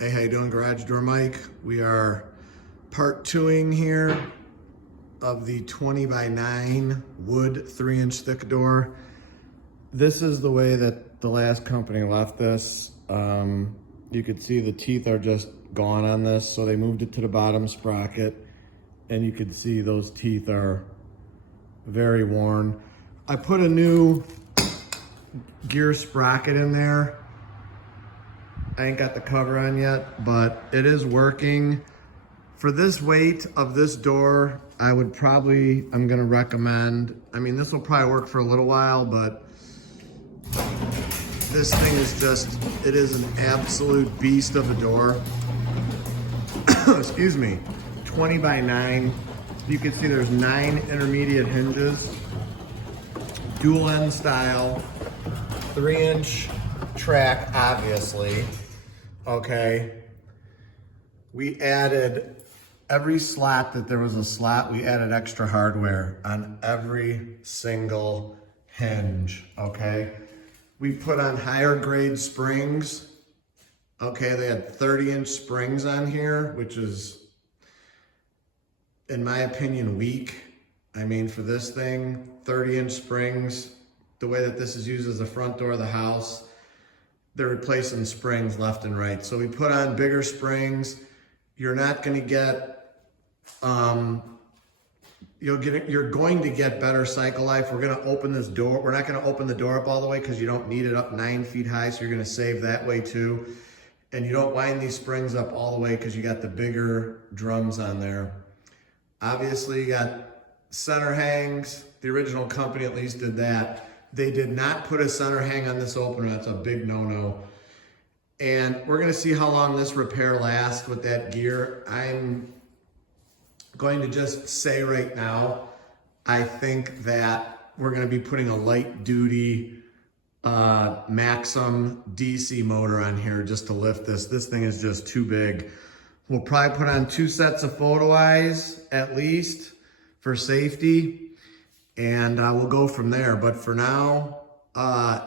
Hey, how you doing, Garage Door Mike? We are part 2ing here of the 20 by 9 wood 3-inch thick door. This is the way that the last company left this. You could see the teeth are just gone on this, so they moved it to the bottom sprocket, and you could see those teeth are very worn. I put a new gear sprocket in there. I ain't got the cover on yet, but it is working. For this weight of this door, I'm gonna recommend, this will probably work for a little while, but this thing is it is an absolute beast of a door. Excuse me, 20 by 9. You can see there's 9 intermediate hinges, dual end style, 3-inch track, obviously. Okay, we added every slot that there was a slot, we added extra hardware on every single hinge, okay? We put on higher grade springs. Okay, they had 30-inch springs on here, which is, in my opinion, weak. For this thing, 30-inch springs, the way that this is used as the front door of the house, they're replacing springs left and right. So we put on bigger springs. You're not going to get, you're going to get better cycle life. We're going to open this door. We're not going to open the door up all the way because you don't need it up 9 feet high. So you're going to save that way too. And you don't wind these springs up all the way because you got the bigger drums on there. Obviously you got center hangs. The original company at least did that. They did not put a center hang on this opener. That's a big no-no. And we're gonna see how long this repair lasts with that gear. I'm going to just say right now, I think that we're gonna be putting a light duty Maxim DC motor on here just to lift this. This thing is just too big. We'll probably put on 2 sets of photo eyes at least for safety. And we'll go from there. But for now,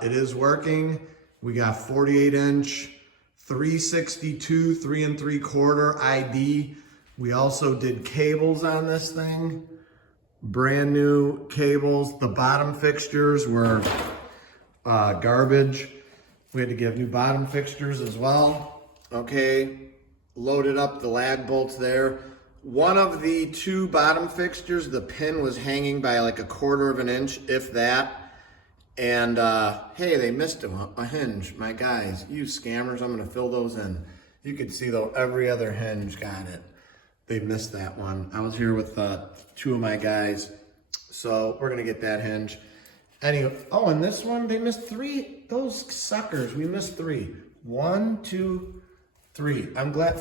it is working. We got 48-inch, 362, 3 3/4 ID. We also did cables on this thing, brand new cables. The bottom fixtures were garbage. We had to give new bottom fixtures as well. Okay, loaded up the lag bolts there. One of the 2 bottom fixtures, the pin was hanging by like 1/4 of an inch, if that. And hey, they missed a hinge. My guys, you scammers, I'm gonna fill those in. You could see though, every other hinge got it. They missed that one. I was here with 2 of my guys. So we're gonna get that hinge. Anyway, oh, and this one, they missed 3. Those suckers, we missed 3. 1, 2, 3.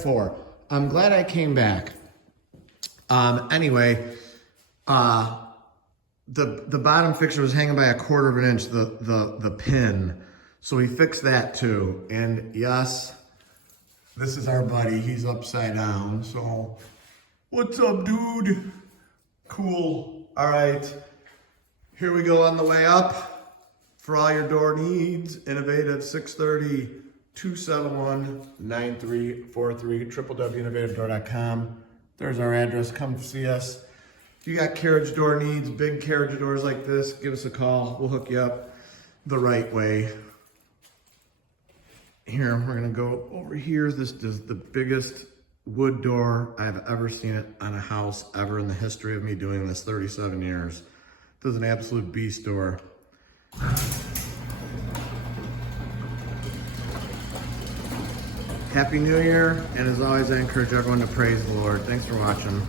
4. I'm glad I came back. Anyway, the bottom fixture was hanging by 1/4 of an inch, the pin. So we fixed that too. And yes, this is our buddy. He's upside down. So what's up, dude? Cool. All right. Here we go on the way up. For all your door needs, Innovative 630-271-9343, www.innovativedoor.com. There's our address. Come see us. If you got carriage door needs, big carriage doors like this, give us a call. We'll hook you up the right way. Here, we're gonna go over here. This is the biggest wood door I've ever seen it on a house ever in the history of me doing this 37 years. This is an absolute beast door. Happy New Year, and as always, I encourage everyone to praise the Lord. Thanks for watching.